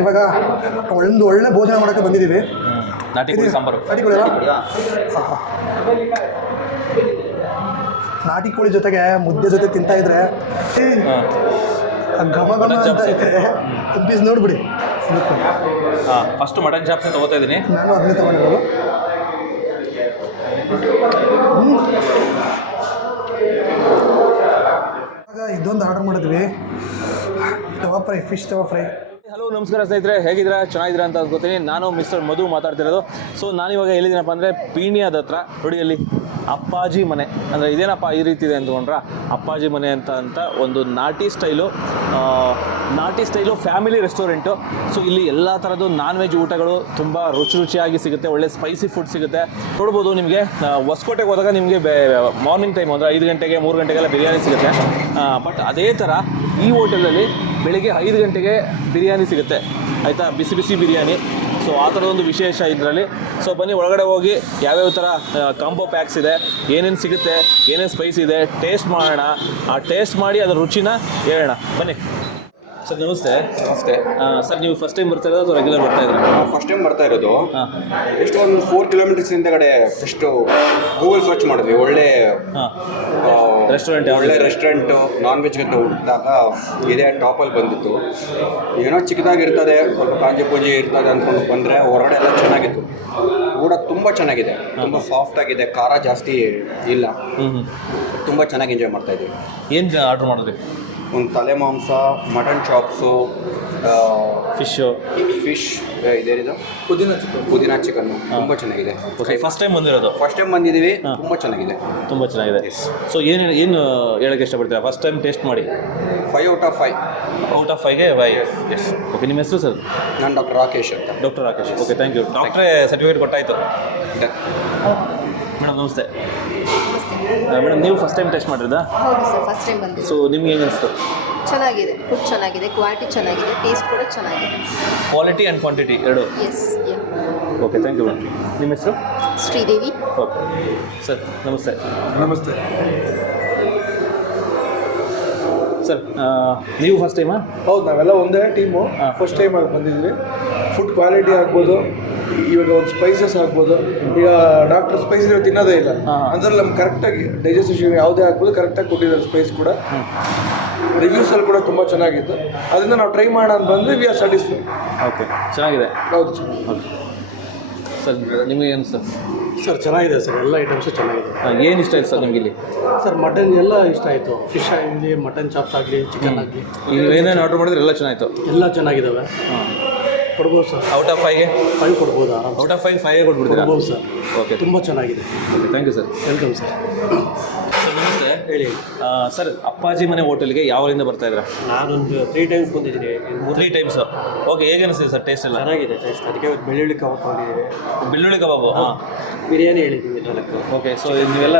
ಇವಾಗ ಒಂದು ಒಳ್ಳೆ ಭೋಜನ ಮಾಡೋಕ್ಕೆ ಬಂದಿದ್ದೀವಿ. ನಾಟಿ ಕೋಳಿ ಸಾಂಬಾರು. ನಾಟಿ ಕೋಳಿ ಜೊತೆಗೆ ಮುದ್ದೆ ಜೊತೆ ತಿಂತಾ ಇದ್ರೆ ಘಮ ಘಮ ಅಂತ ಐತೆ. ಪೀಸ್ ನೋಡ್ಬಿಡಿ. ಫಸ್ಟ್ ಮಟನ್ ಚಾಪ್ಸ್ ತಗೋತಾ ಇದ್ದೀನಿ. ನಾನು ಅದನ್ನೇ ತಗೊಂಡಿರೋದು. ಇದೊಂದು ಆರ್ಡರ್ ಮಾಡಿದ್ವಿ, ತವಾ ಫ್ರೈ, ಫಿಶ್ ತವಾ ಫ್ರೈ. ಹಲೋ ನಮಸ್ಕಾರ ಸ್ನೇಹಿತರೆ, ಹೇಗಿದ್ದೀರಾ? ಚೆನ್ನಾಗಿದ್ದೀರಾ ಅಂತ ಅನ್ಕೋತೀನಿ. ನಾನು ಮಿಸ್ಟರ್ ಮಧು ಮಾತಾಡ್ತಿರೋದು. ಸೊ ನಾನಿವಾಗ ಎಲ್ಲಿದ್ದೀನಪ್ಪ ಅಂದರೆ ಪೀಣ್ಯದ ಹತ್ರ ನೋಡಿ, ಅಲ್ಲಿ ಅಪ್ಪಾಜಿ ಮನೆ. ಅಂದರೆ ಇದೇನಪ್ಪ ಈ ರೀತಿ ಇದೆ ಅಂದ್ಕೊಂಡ್ರ, ಅಪ್ಪಾಜಿ ಮನೆ ಅಂತ ಒಂದು ನಾಟಿ ಸ್ಟೈಲು ಫ್ಯಾಮಿಲಿ ರೆಸ್ಟೋರೆಂಟು. ಸೊ ಇಲ್ಲಿ ಎಲ್ಲ ಥರದ್ದು ನಾನ್ ವೆಜ್ ಊಟಗಳು ತುಂಬ ರುಚಿಯಾಗಿ ಸಿಗುತ್ತೆ, ಒಳ್ಳೆ ಸ್ಪೈಸಿ ಫುಡ್ ಸಿಗುತ್ತೆ. ನೋಡ್ಬೋದು ನಿಮಗೆ ಹೊಸಕೋಟೆಗೆ ಹೋದಾಗ ನಿಮಗೆ ಮಾರ್ನಿಂಗ್ ಟೈಮ್ ಅಂದರೆ 5 ಗಂಟೆಗೆ 3 ಗಂಟೆಗೆಲ್ಲ ಬಿರಿಯಾನಿ ಸಿಗುತ್ತೆ. ಬಟ್ ಅದೇ ಥರ ಈ ಹೋಟೆಲಲ್ಲಿ ಬೆಳಿಗ್ಗೆ 5 ಗಂಟೆಗೆ ಬಿರಿಯಾನಿ ಸಿಗುತ್ತೆ, ಆಯಿತಾ, ಬಿಸಿ ಬಿಸಿ ಬಿರಿಯಾನಿ. ಸೊ ಆ ಥರದೊಂದು ವಿಶೇಷ ಇದರಲ್ಲಿ. ಸೊ ಬನ್ನಿ ಒಳಗಡೆ ಹೋಗಿ ಯಾವ್ಯಾವ ಥರ ಕಾಂಬೋ ಪ್ಯಾಕ್ಸ್ ಇದೆ, ಏನೇನು ಸಿಗುತ್ತೆ, ಏನೇನು ಸ್ಪೈಸ್ ಇದೆ, ಟೇಸ್ಟ್ ಮಾಡೋಣ. ಆ ಟೇಸ್ಟ್ ಮಾಡಿ ಅದರ ರುಚಿನ ಹೇಳೋಣ ಬನ್ನಿ. ಸರ್ ನಮಸ್ತೆ. ನಮಸ್ತೆ ಸರ್, ನೀವು ಫಸ್ಟ್ ಟೈಮ್ ಬರ್ತಾ ಇರೋದು ಅಥವಾ ರೆಗ್ಯುಲರ್ ಬರ್ತಾ ಇದ್ದೀರಾ? ಫಸ್ಟ್ ಟೈಮ್ ಬರ್ತಾ ಇರೋದು. ಎಷ್ಟು ಒಂದು 4 ಕಿಲೋಮೀಟರ್ಸ್ ಹಿಂದೆಗಡೆ ಫಸ್ಟು ಗೂಗಲ್ ಸರ್ಚ್ ಮಾಡಿದ್ವಿ, ಒಳ್ಳೆ ರೆಸ್ಟೋರೆಂಟ್, ಒಳ್ಳೆ ರೆಸ್ಟೋರೆಂಟು ನಾನ್ ವೆಜ್ ಅಂತ ಹುಡುಕಿದಾಗ ಇದೇ ಟಾಪಲ್ಲಿ ಬಂದಿತ್ತು. ಏನೋ ಚಿಕ್ಕದಾಗಿರ್ತದೆ, ಸ್ವಲ್ಪ ಕಾಂಜಿ ಪೂಜಿ ಇರ್ತದೆ ಅಂದ್ಕೊಂಡು ಬಂದರೆ ಹೊರಗಡೆ ಎಲ್ಲ ಚೆನ್ನಾಗಿತ್ತು. ಊಟ ತುಂಬ ಚೆನ್ನಾಗಿದೆ, ತುಂಬ ಸಾಫ್ಟ್ ಆಗಿದೆ, ಖಾರ ಜಾಸ್ತಿ ಇಲ್ಲ, ತುಂಬ ಚೆನ್ನಾಗಿ ಎಂಜಾಯ್ ಮಾಡ್ತಾಯಿದ್ದೀವಿ. ಏನು ಆರ್ಡ್ರ್ ಮಾಡಿದ್ರಿ? ಒಂದು ತಲೆ ಮಾಂಸ, ಮಟನ್ ಚಾಪ್ಸು, ಫಿಶ್ ಇದೇನಿದು ಪುದೀನ ಚಿಕನ್ ತುಂಬ ಚೆನ್ನಾಗಿದೆ. ಫಸ್ಟ್ ಟೈಮ್ ಬಂದಿರೋದು? ಫಸ್ಟ್ ಟೈಮ್ ಬಂದಿದ್ದೀವಿ, ತುಂಬ ಚೆನ್ನಾಗಿದೆ. ತುಂಬ ಚೆನ್ನಾಗಿದೆ. ಸೊ ಏನು ಹೇಳೋಕ್ಕೆ ಇಷ್ಟಪಡ್ತೀರಾ ಫಸ್ಟ್ ಟೈಮ್ ಟೇಸ್ಟ್ ಮಾಡಿ? 5 ಔಟ್ ಆಫ್ 5. ಔಟ್ ಆಫ್ 5ಗೆ 5. ಎಸ್. ಓಕೆ, ನಿಮ್ಮ ಹೆಸರು ಸರ್? ನಾನು ಡಾಕ್ಟರ್ ರಾಕೇಶ್ ಅಂತ. Doctor Rakesh. Okay, thank you. ಡಾಕ್ಟ್ರೇ ಸರ್ಟಿಫಿಕೇಟ್ ಕೊಟ್ಟಾಯಿತು. ಮೇಡಮ್ ನಮಸ್ತೆ. ಮೇಡಮ್ ನೀವು ಫಸ್ಟ್ ಟೈಮ್ ಟೆಸ್ಟ್ ಮಾಡಿರೋದಾ? ಹೌದು ಸರ್, ಫಸ್ಟ್ ಟೈಮ್ ಬಂದಿದೆ. ಸೊ ನಿಮ್ಗೆ ಏನು ಅನಿಸ್ತು? ಚೆನ್ನಾಗಿದೆ, ಫುಡ್ ಚೆನ್ನಾಗಿದೆ, ಕ್ವಾಲಿಟಿ ಚೆನ್ನಾಗಿದೆ, ಟೇಸ್ಟ್ ಕೂಡ ಚೆನ್ನಾಗಿದೆ. ಕ್ವಾಲಿಟಿ ಆ್ಯಂಡ್ ಕ್ವಾಂಟಿಟಿ ಎರಡು? Yes. Okay, thank you madam. ನಿಮ್ಮ ಹೆಸರು? ಶ್ರೀದೇವಿ. ಓಕೆ ಸರ್, ನಮಸ್ತೆ. ನಮಸ್ತೆ ಸರ್, ನೀವು ಫಸ್ಟ್ ಟೈಮಾ? ಹೌದು, ನಾವೆಲ್ಲ ಒಂದೇ ಟೀಮು. ಫಸ್ಟ್ ಟೈಮ್ ಆಗಿ ಬಂದಿದ್ವಿ. ಫುಡ್ ಕ್ವಾಲಿಟಿ ಆಗ್ಬೋದು, ಇವಾಗ ಒಂದು ಸ್ಪೈಸಸ್ ಆಗ್ಬೋದು. ಈಗ ಡಾಕ್ಟರ್ ಸ್ಪೈಸ್ ತಿನ್ನೋದೇ ಇಲ್ಲ ಅಂದ್ರೆ ನಮ್ಗೆ ಕರೆಕ್ಟಾಗಿ ಡೈಜೆಸ್ಟಿವ್ ಯಾವುದೇ ಆಗ್ಬೋದು ಕರೆಕ್ಟಾಗಿ ಕೊಟ್ಟಿದ್ದಾರೆ ಸ್ಪೈಸ್ ಕೂಡ. ರಿವ್ಯೂಸಲ್ಲಿ ಕೂಡ ತುಂಬ ಚೆನ್ನಾಗಿತ್ತು, ಅದರಿಂದ ನಾವು ಟ್ರೈ ಮಾಡೋಣ ಅಂತ ಬಂದರೆ ವಿ ಆರ್ ಸ್ಯಾಟಿಸ್ಫೈ. ಓಕೆ, ಚೆನ್ನಾಗಿದೆ. ಹೌದು. ಓಕೆ ಸರ್, ನಿಮಗೆ ಏನು ಸರ್? ಸರ್ ಚೆನ್ನಾಗಿದೆ ಸರ್, ಎಲ್ಲ ಐಟಮ್ಸು ಚೆನ್ನಾಗಿದೆ. ಏನು ಇಷ್ಟ ಆಯ್ತು ಸರ್ ನಿಮಗೆ ಇಲ್ಲಿ? ಸರ್ ಮಟನ್ ಎಲ್ಲ ಇಷ್ಟ ಆಯಿತು. ಫಿಶ್ ಆಗಲಿ, ಮಟನ್ ಚಾಪ್ಸ್ ಆಗಲಿ, ಚಿಕನ್ ಆಗಲಿ, ನೀವು ಏನೇನು ಆರ್ಡ್ರ್ ಮಾಡಿದ್ರೆ ಎಲ್ಲ ಚೆನ್ನಾಯಿತು? ಎಲ್ಲ ಚೆನ್ನಾಗಿದ್ದಾವೆ. ಕೊಡ್ಬೋದು ಸರ್. ಔಟ್ ಆಫ್ 5ಗೆ 5 ಕೊಡ್ಬೋದು. ಔಟ್ ಆಫ್ 5ಗೆ ಕೊಟ್ಬಿಡ್ತೀರಾ? ಕೊಡ್ಬೋದು ಸರ್. ಓಕೆ, ತುಂಬ ಚೆನ್ನಾಗಿದೆ. Okay, thank you sir. Welcome sir. Sir ನಮಸ್ತೆ. ಹೇಳಿ ಸರ್, ಅಪ್ಪಾಜಿ ಮನೆ ಹೋಟೆಲ್ಗೆ ಯಾವರಿಂದ ಬರ್ತಾ ಇದ್ದೀರಾ? ನಾನೊಂದು 3 ಟೈಮ್ಸ್ ಬಂದಿದ್ದೀನಿ. 3 ಟೈಮ್ಸ್. ಓಕೆ, ಹೇಗೆ ಅನಿಸ್ತಿದೆ ಸರ್ ಟೇಸ್ಟ್ ಎಲ್ಲ? ಚೆನ್ನಾಗಿದೆ ಟೇಸ್ಟ್. ಅದಕ್ಕೆ ಬೆಳ್ಳುಳ್ಳಿ ಕಬಾಬ್ ಬಂದಿದ್ದೀವಿ. ಬೆಳ್ಳುಳ್ಳಿ ಕಬಾಬು? ಹಾಂ. ಬಿರಿಯಾನಿ ಹೇಳಿದ್ದೀವಿ 4. ಓಕೆ, ಸೊ ನೀವೆಲ್ಲ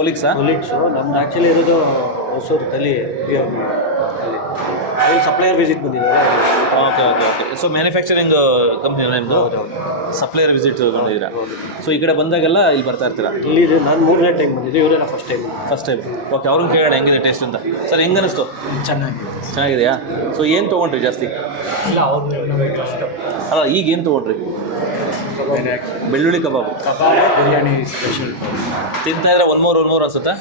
ಕೊಲೀಗ್ಸಾ? ಕೊಲೀಗ್ಸು. ನಮ್ದು ಆ್ಯಕ್ಚುಲಿ ಇರೋದು ಹೊಸೂರಲ್ಲಿ ಅಲ್ಲಿ ಸಪ್ಲೈಯರ್ ವಿಸಿಟ್ ಬಂದಿದ್ದಾರೆ. Okay okay okay. So manufacturing company ನಿಮ್ಮದು? ಸಪ್ಲೈಯರ್ ವಿಸಿಟ್ ಬಂದಿದ್ದೀರಾ? ಸೊ ಈ ಕಡೆ ಬಂದಾಗೆಲ್ಲ ಇಲ್ಲಿ ಬರ್ತಾ ಇರ್ತೀರಾ? ಇಲ್ಲಿ ನಾನು 3ನೇ ಟೈಮ್ ಬಂದಿದ್ದೆ, ಇವರೆಲ್ಲ ಫಸ್ಟ್ ಟೈಮ್. ಓಕೆ, ಅವ್ರನ್ನ ಕೇಳೋಣ ಹೆಂಗಿದೆ ಟೇಸ್ಟ್ ಅಂತ. ಸರ್ ಹೆಂಗೆ ಅನ್ನಿಸ್ತು? ಚೆನ್ನಾಗಿದೆಯಾ? ಸೊ ಏನು ತೊಗೊಂಡ್ರಿ ಜಾಸ್ತಿ? ಇಲ್ಲ ಅಲ್ಲ, ಈಗ ಏನು ತೊಗೊಂಡ್ರಿ? ಬೆಳ್ಳುಳ್ಳಿ ಕಬಾಬು, ಬಿರಿಯಾನಿ ಸ್ಪೆಷಲ್. ತಿಂತಾ ಇದ್ರೆ ಒನ್ ಮೋರ್ ಅನ್ಸುತ್ತಾ?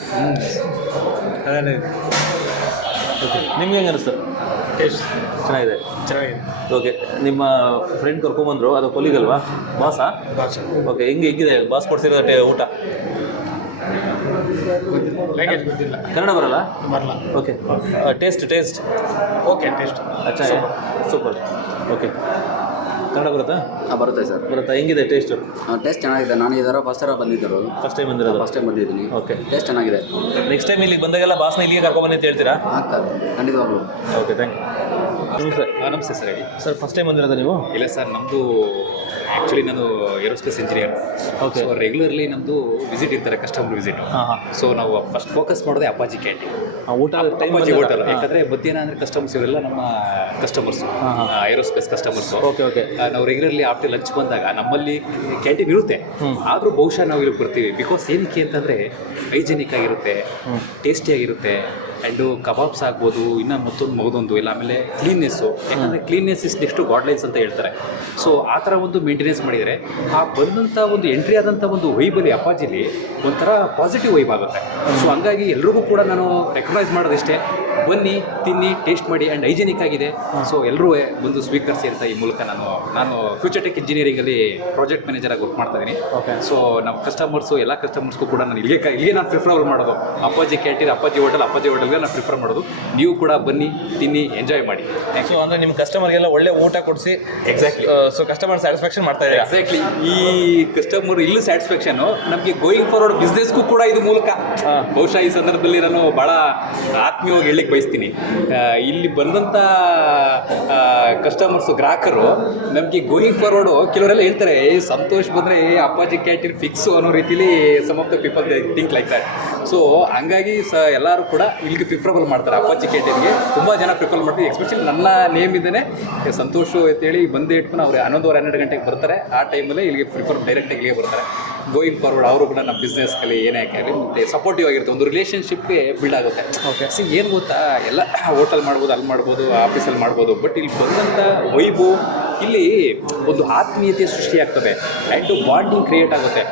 ಓಕೆ, ನಿಮ್ಗೆ ಹೆಂಗೆ ಅನಿಸ್ತು? ಟೇಸ್ಟ್ ಚೆನ್ನಾಗಿದೆ. ಓಕೆ, ನಿಮ್ಮ ಫ್ರೆಂಡ್ ಕರ್ಕೊಂಬಂದರು, ಅದು ಕೊಲೀಗ್ ಅಲ್ವಾ? ಬಾಸಾ? ಓಕೆ, ಹೆಂಗಿದೆ ಬಾಸ್ ಕೊಡ್ಸಿರೋ ಊಟ? ಕನ್ನಡ ಬರಲ್ಲ? ಓಕೆ, ಟೇಸ್ಟ್ ಓಕೆ, ಟೇಸ್ಟ್ ಅಚ್ಚಾ, ಸೂಪರ್. ಓಕೆ, ಕನ್ನಡ ಬರುತ್ತಾ? ಹಾಂ, ಬರುತ್ತೆ ಸರ್. ಬರುತ್ತಾ? ಹೆಂಗಿದೆ ಟೇಸ್ಟು? ಟೇಸ್ಟ್ ಚೆನ್ನಾಗಿದೆ. ನಾನು ಇದರ ಫಸ್ಟ್ ಬಂದಿದ್ದರು. ಫಸ್ಟ್ ಟೈಮ್ ಬಂದಿರೋದು? ಫಸ್ಟ್ ಟೈಮ್ ಬಂದಿದ್ದೀನಿ. ಓಕೆ, ಟೇಸ್ಟ್ ಚೆನ್ನಾಗಿದೆ. ನೆಕ್ಸ್ಟ್ ಟೈಮ್ ಇಲ್ಲಿಗೆ ಬಂದಾಗೆಲ್ಲ ಬಾಸ್ನ ಇಲ್ಲಿಗೆ ಕರ್ಕೊಂಬಂದು ಅಂತ ಹೇಳ್ತೀರಾ? ಆಗ್ತದೆ, ಖಂಡಿತವಾಗ್ಲು. ಓಕೆ, ಥ್ಯಾಂಕ್ ಯು. ಸರ್ ನಮಸ್ತೆ ಸರ್. ಹೇಳಿ ಸರ್, ಫಸ್ಟ್ ಟೈಮ್ ಬಂದಿರೋದು ನೀವು? ಇಲ್ಲ ಸರ್, ನಮ್ಮದು ಆ್ಯಕ್ಚುಲಿ ನಾನು aerospace engineer. Okay. So regularly ನಮ್ಮದು ವಿಸಿಟ್ ಇರ್ತಾರೆ, ಕಸ್ಟಮರ್ ವಿಸಿಟ್. ಸೊ ನಾವು ಫಸ್ಟ್ ಫೋಕಸ್ ಮಾಡೋದೇ ಅಪ್ಪಾಜಿ ಕ್ಯಾಂಟೀನ್, ಊಟ ಅಪ್ಪಾಜಿ ಹೋಟೆಲ್. ಯಾಕಂದರೆ ಮಧ್ಯಾಹ್ನ ಅಂದರೆ ಕಸ್ಟಮರ್ಸ್ ಇವರೆಲ್ಲ ನಮ್ಮ customers, aerospace customers. Okay okay. ನಾವು ರೆಗ್ಯುಲರ್ಲಿ ಆಫ್ಟರ್ ಲಂಚ್ ಬಂದಾಗ ನಮ್ಮಲ್ಲಿ ಕ್ಯಾಂಟೀನ್ ಇರುತ್ತೆ, ಆದರೂ ಬಹುಶಃ ನಾವು ಇಲ್ಲಿ ಬರ್ತೀವಿ ಬಿಕಾಸ್ ಏನಕ್ಕೆ ಅಂತಂದರೆ ಹೈಜೆನಿಕ್ ಆಗಿರುತ್ತೆ, ಟೇಸ್ಟಿಯಾಗಿರುತ್ತೆ, ಆ್ಯಂಡು ಕಬಾಬ್ಸ್ ಆಗ್ಬೋದು, ಇನ್ನು ಮತ್ತೊಂದು ಇಲ್ಲ, ಆಮೇಲೆ ಕ್ಲೀನ್ನೆಸ್ಸು, ಯಾಕಂದರೆ ಕ್ಲೀನ್ನೆಸ್ ಇಸ್ ನೆಕ್ಸ್ಟ್ ಗಾಡ್ಲೈನ್ಸ್ ಅಂತ ಹೇಳ್ತಾರೆ. ಸೊ ಆ ಥರ ಒಂದು ಮೇಂಟೆನೆನ್ಸ್ ಮಾಡಿದರೆ ಆ ಬಂದಂಥ ಒಂದು ಎಂಟ್ರಿ ಆದಂಥ ಒಂದು ವೈಬಲ್ಲಿ ಅಪ್ಪಾಜಿಲಿ ಒಂಥರ ಪಾಸಿಟಿವ್ ವೈಬ್ ಆಗುತ್ತೆ. ಸೊ ಹಂಗಾಗಿ ಎಲ್ರಿಗೂ ಕೂಡ ನಾನು ರೆಕಗ್ನೈಸ್ ಮಾಡೋದಿಷ್ಟೇ, ಬನ್ನಿ, ತಿನ್ನಿ, ಟೇಸ್ಟ್ ಮಾಡಿ, ಆ್ಯಂಡ್ ಹೈಜಿನಿಕ್ ಆಗಿದೆ. ಸೊ ಎಲ್ಲರೂ ಬಂದು ಸ್ವೀಕರಿಸಿ ಅಂತ ಈ ಮೂಲಕ ನಾನು ಫ್ಯೂಚರ್ ಟೆಕ್ ಇಂಜಿನಿಯರಿಂಗಲ್ಲಿ ಪ್ರಾಜೆಕ್ಟ್ ಮ್ಯಾನೇಜರಾಗಿ ವರ್ಕ್ ಮಾಡ್ತಾ ಇದ್ದೀನಿ. ಸೊ ನಮ್ಮ ಕಸ್ಟಮರ್ಸು ಎಲ್ಲ ಕಸ್ಟಮರ್ಸ್ಗೂ ಕೂಡ ನಾನು ಇಲ್ಲಿಗೆ ನಾನು ಪ್ರಿಫರ್ ಮಾಡೋದು. ಅಪ್ಪಾಜಿ ಕ್ಯಾಂಟೀನ್, ಅಪ್ಪಾಜಿ ಹೋಟೆಲ್ಗೆ ನಾನು ಪ್ರಿಫರ್ ಮಾಡೋದು. ನೀವು ಕೂಡ ಬನ್ನಿ, ತಿನ್ನಿ, ಎಂಜಾಯ್ ಮಾಡಿ. ಸೊ ಅಂದರೆ ನಿಮ್ಮ ಕಸ್ಟಮರ್ಗೆಲ್ಲ ಒಳ್ಳೆ ಊಟ ಕೊಡಿಸಿ ಎಕ್ಸಾಕ್ಟ್ಲಿ ಸೊ ಕಸ್ಟಮರ್ ಸ್ಯಾಟಿಸ್ಫ್ಯಾಕ್ಷನ್ ಮಾಡ್ತಾ ಇದ್ದಾರೆ. ಎಕ್ಸಾಕ್ಟ್ಲಿ, ಈ ಕಸ್ಟಮರ್ ಇಲ್ಲೂ ಸ್ಯಾಟಿಸ್ಫ್ಯಾಕ್ಷನು, ನಮಗೆ ಗೋಯಿಂಗ್ ಫಾರ್ವರ್ಡ್ ಬಿಸ್ನೆಸ್ಗೂ ಕೂಡ ಇದು ಮೂಲಕ. ಬಹುಶಃ ಈ ಸಂದರ್ಭದಲ್ಲಿ ನಾನು ಭಾಳ ಆತ್ಮೀಯವಾಗಿ ಹೇಳಲಿಕ್ಕೆ ಬಯಸ್ತೀನಿ, ಇಲ್ಲಿ ಬಂದಂಥ ಕಸ್ಟಮರ್ಸು, ಗ್ರಾಹಕರು ನಮಗೆ ಗೋಯಿಂಗ್ ಫಾರ್ವರ್ಡು ಕೆಲವರೆಲ್ಲ ಹೇಳ್ತಾರೆ, ಸಂತೋಷ್ ಬಂದರೆ ಅಪ್ಪಾಜಿ ಕ್ಯಾಂಟೀನ್ ಫಿಕ್ಸು ಅನ್ನೋ ರೀತಿಲಿ some of the people think like that. So ಹಂಗಾಗಿ ಎಲ್ಲರೂ ಕೂಡ ಇಲ್ಲಿಗೆ ಪ್ರಿಫರಬಲ್ ಮಾಡ್ತಾರೆ. ಅಪ್ಪಾಜಿ ಕ್ಯಾಂಟೀನ್ಗೆ ತುಂಬ ಜನ ಪ್ರಿಫರ್ ಮಾಡ್ತಾರೆ. ಎಸ್ಪೆಷಲಿ ನನ್ನ ನೇಮ್ ಇದ್ದೇನೆ ಸಂತೋಷು ಅಂತೇಳಿ ಬಂದೇ ಇಟ್ಕೊಂಡು ಅವ್ರು 11-12 ಗಂಟೆಗೆ ಬರ್ತಾರೆ. ಆ ಟೈಮಲ್ಲೇ ಇಲ್ಲಿಗೆ ಡೈರೆಕ್ಟಾಗಿ ಇಲ್ಲಿಗೆ ಬರ್ತಾರೆ. ಗೋಯಿಂಗ್ ಫಾರ್ವರ್ಡ್ ಅವರು ಕೂಡ ನಮ್ಮ ಬಿಸ್ನೆಸ್ಗಲ್ಲಿ ಏನೇ ಆಗಲಿ ಮತ್ತು ಸಪೋರ್ಟಿವ್ ಆಗಿರುತ್ತೆ, ಒಂದು ರಿಲೇಷನ್ಶಿಪ್ಗೆ ಬಿಲ್ಡ್ ಆಗುತ್ತೆ. ಸಿ ಏನು ಗೊತ್ತಾ, ಎಲ್ಲ ಹೋಟೆಲ್ ಮಾಡ್ಬೋದು, ಅಲ್ಲಿ ಮಾಡ್ಬೋದು, ಆಫೀಸಲ್ಲಿ ಮಾಡ್ಬೋದು, ಬಟ್ ಇಲ್ಲಿ ಬಂದಂಥ ವೈಬು, ಇಲ್ಲಿ ಒಂದು ಆತ್ಮೀಯತೆ ಸೃಷ್ಟಿಯಾಗ್ತದೆ, ಆ್ಯಂಡ್ ಬಾಂಡಿಂಗ್ ಕ್ರಿಯೇಟ್ ಆಗುತ್ತೆ.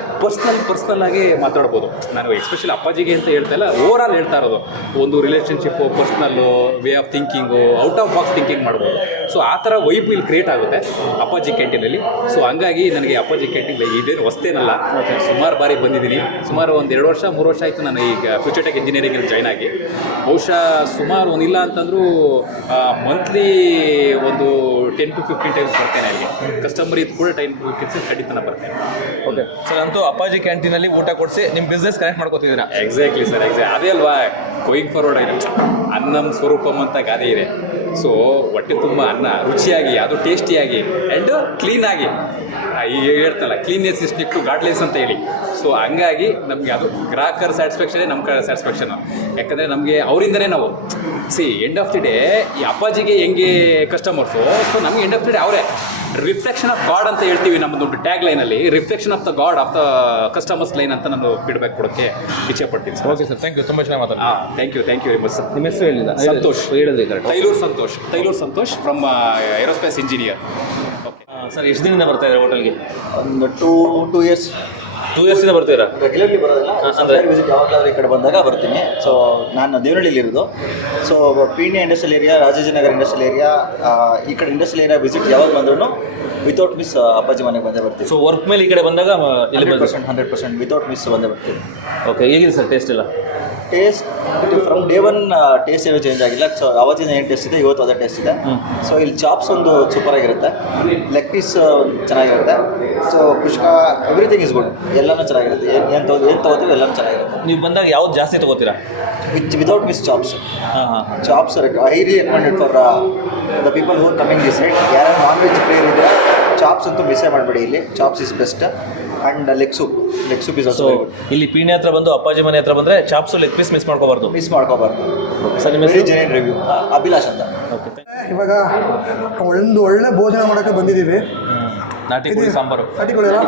ಪರ್ಸ್ನಲ್ ಆಗಿ ಮಾತಾಡ್ಬೋದು. ನಾನು ಎಸ್ಪೆಷಲಿ ಅಪ್ಪಾಜಿಗೆ ಅಂತ ಹೇಳ್ತಾ ಇಲ್ಲ, ಓವರ್ ಆಲ್ ಹೇಳ್ತಾ ಇರೋದು, ಒಂದು relationship, personal, way of thinking, out of box thinking ಮಾಡ್ಬೋದು. ಸೊ ಆ ಥರ ವೈಬು ಇಲ್ಲಿ ಕ್ರಿಯೇಟ್ ಆಗುತ್ತೆ ಅಪ್ಪಾಜಿ ಕ್ಯಾಂಟೀನಲ್ಲಿ. ಸೊ ಹಂಗಾಗಿ ನನಗೆ ಅಪ್ಪಾಜಿ ಕ್ಯಾಂಟೀನ್ ಇದೇನು ಹೊಸ್ತೇನಲ್ಲ, ಸುಮಾರು ಬಾರಿ ಬಂದಿದ್ದೀನಿ. ಸುಮಾರು 1-2 ವರ್ಷ 3 ವರ್ಷ ಆಯಿತು ನಾನು ಈಗ ಫ್ಯೂಚರ್ ಟೆಕ್ ಇಂಜಿನಿಯರಿಂಗಲ್ಲಿ ಜಾಯ್ನ್ ಆಗಿ. ಬಹುಶಃ ಸುಮಾರು ಒಂದಿಲ್ಲ ಅಂತಂದರೂ ಮಂತ್ಲಿ ಒಂದು 10 to 15 ಟೈಮ್ಸ್ ಬರ್ತೇನೆ ಅಲ್ಲಿಗೆ. ಕಸ್ಟಮರ್ ಇದು ಕೂಡ 10 to 15 ಖಂಡಿತ ಬರ್ತೇನೆ. ಓಕೆ ಸರ್, ಅಂತೂ ಅಪ್ಪಾಜಿ ಕ್ಯಾಂಟೀನಲ್ಲಿ ಊಟ ಕೊಡಿಸಿ ನಿಮ್ಮ ಬಿಸ್ನೆಸ್ ಕನೆಕ್ಟ್ ಮಾಡ್ಕೋತಿದ್ದೀರಾ. ಎಕ್ಸಾಕ್ಟ್ಲಿ ಸರ್, ಅದೇ ಅಲ್ವಾ ಗೋಯಿಂಗ್ ಫಾರ್ವರ್ಡ್ ಇದೆ. ಅನ್ನಂ ಸ್ವರೂಪಂ ಅಂತ ಗಾದೆ ಇದೆ. ಸೊ ಹೊಟ್ಟೆ ತುಂಬ ಅನ್ನ ರುಚಿಯಾಗಿ, ಅದು ಟೇಸ್ಟಿಯಾಗಿ ಆ್ಯಂಡ್ ಕ್ಲೀನಾಗಿ, ಈಗ ಹೇಳ್ತಲ್ಲ ಕ್ಲೀನ್ನೆಸ್ ಇಸ್ ನೆಕ್ಸ್ಟ್ ಗಾಡ್ಲೆಸ್ ಅಂತ ಹೇಳಿ. ಸೊ ಹಂಗಾಗಿ ನಮಗೆ ಅದು ಗ್ರಾಹಕರ ಸ್ಯಾಟಿಸ್ಫ್ಯಾಕ್ಷನೇ ನಮ್ಮ ಕಡೆ ಸ್ಯಾಟಿಸ್ಫ್ಯಾಕ್ಷನು. ಯಾಕಂದರೆ ನಮಗೆ ಅವರಿಂದನೇ ನಾವು ಎಂಡ್ ಆಫ್ ದಿ ಡೇ ಈ ಅಪ್ಪಾಜಿಗೆ ಹೆಂಗೆ ಕಸ್ಟಮರ್ಸು, ಸೊ ನಮಗೆ ಎಂಡ್ ಆಫ್ ದಿ ಡೇ ಅವರೇ ರಿಫ್ಲೆಕ್ಷನ್ ಆಫ್ ಗಾಡ್ ಅಂತ ಹೇಳ್ತೀವಿ ನಮ್ಮದು ಟ್ಯಾಗ್ ಲೈನಲ್ಲಿ. Reflection of the God of the customers line ಅಂತ ನಾನು ಫೀಡ್ಬ್ಯಾಕ್ ಕೊಡೋಕ್ಕೆ ಇಚ್ಛೆ ಪಡ್ತೀನಿ sir. Okay sir, thank you, ತುಂಬ ಚೆನ್ನಾಗಿ ಮಾತಾಡಿ. Thank you very much sir. ನಿಮ್ಮ ಹೆಸರು ಹೇಳಿಲ್ಲ? ಸಂತೋಷ್. ಹೇಳಿದ್ರಿ correct. Tailur Santosh from aerospace engineer. Okay sir, ಎಷ್ಟು ದಿನದಿಂದ ಬರ್ತಾ ಇದ್ದಾರೆ ಹೋಟೆಲ್ಗೆ? ಒಂದು 2 years 2 yearsದಿಂದ ಬರ್ತೀರಾ? ರೆಗ್ಯುಲರ್ಲಿ ಬರೋದಿಲ್ಲ, ಅಂದರೆ ವಿಸಿಟ್ ಯಾವಾಗಲಾದ್ರೂ ಈ ಕಡೆ ಬಂದಾಗ ಬರ್ತೀನಿ. ಸೊ ನಾನು ದೇವನಹಳ್ಳಿಲಿ ಇರೋದು. So Peenya industrial area, Rajajinagar industrial area, ಈ ಕಡೆ ಇಂಡಸ್ಟ್ರಿಯಲ್ ಏರಿಯಾ ವಿಸಿಟ್ ಯಾವಾಗ ಬಂದ್ರೂ ವಿತೌಟ್ ಮಿಸ್ ಅಪ್ಪಾಜಿ ಮನೆಗೆ ಬಂದೇ ಬರ್ತೀವಿ. ಸೊ ವರ್ಕ್ ಮೇಲೆ ಈ ಕಡೆ ಬಂದಾಗ 100% ವಿತೌಟ್ ಮಿಸ್ ಬಂದೇ ಬರ್ತೀವಿ. ಓಕೆ, ಹೇಗಿದೆ ಸರ್ ಟೇಸ್ಟ್ ಎಲ್ಲ? ಟೇಸ್ಟ್ ಫ್ರಮ್ ಡೇ 1 ಟೇಸ್ಟ್ ಏನೂ ಚೇಂಜ್ ಆಗಿಲ್ಲ. ಸೊ ಅವತ್ತಿನ ಏನು ಟೇಸ್ಟ್ ಇದೆ ಇವತ್ತು ಅದೇ ಟೇಸ್ಟ್ ಇದೆ. ಸೊ ಇಲ್ಲಿ ಚಾಪ್ಸ್ ಒಂದು ಸೂಪರಾಗಿರುತ್ತೆ, ಲೆಗ್ ಪೀಸ್ ಚೆನ್ನಾಗಿರುತ್ತೆ. So kushka everything is good, ಎಲ್ಲನೂ ಚೆನ್ನಾಗಿರುತ್ತೆ. ಏನು ತೊಗೋತೀವಿ ಎಲ್ಲನೂ ಚೆನ್ನಾಗಿರುತ್ತೆ. ನೀವು ಬಂದಾಗ ಯಾವ್ದು ಜಾಸ್ತಿ ತೊಗೋತೀರಾ? Without miss chops. ಹಾಂ, chops highly recommended for the people who coming this side. ಯಾರು ನಾನ್ ವೆಜ್ ಪ್ಲೇಯರ್ ಇದೆ, ಚಾಪ್ಸ್ ಅಂತೂ ಮಿಸ್ಸೇ ಮಾಡಬೇಡಿ. ಇಲ್ಲಿ chops is best. And leg soup is also very good. ಇಲ್ಲಿ ಪೀಣ್ಯ ಹತ್ರ ಬಂದು ಅಪ್ಪಾಜಿ ಮನೆ ಹತ್ರ ಬಂದರೆ ಚಾಪ್ಸು ಲೆಗ್ ಪೀಸ್ ಮಿಸ್ ಮಾಡ್ಕೋಬಾರ್ದು. ಸರ್ ನಿಮ್ಮ ವೆರಿ ಜೆನ್ಯೂನ್ ರಿವ್ಯೂ. ಅಭಿಲಾಷ್ ಅಂತ. ಓಕೆ, ಇವಾಗ ಒಂದು ಒಳ್ಳೆ ಭೋಜನ ಮಾಡೋಕ್ಕೆ ಬಂದಿದ್ದೀವಿ. ನಾಟಿ ಕೋಳಿ ಸಾಂಬಾರು. ನಾಟಿ ಕೋಳಿ ಅಲ್ಲ?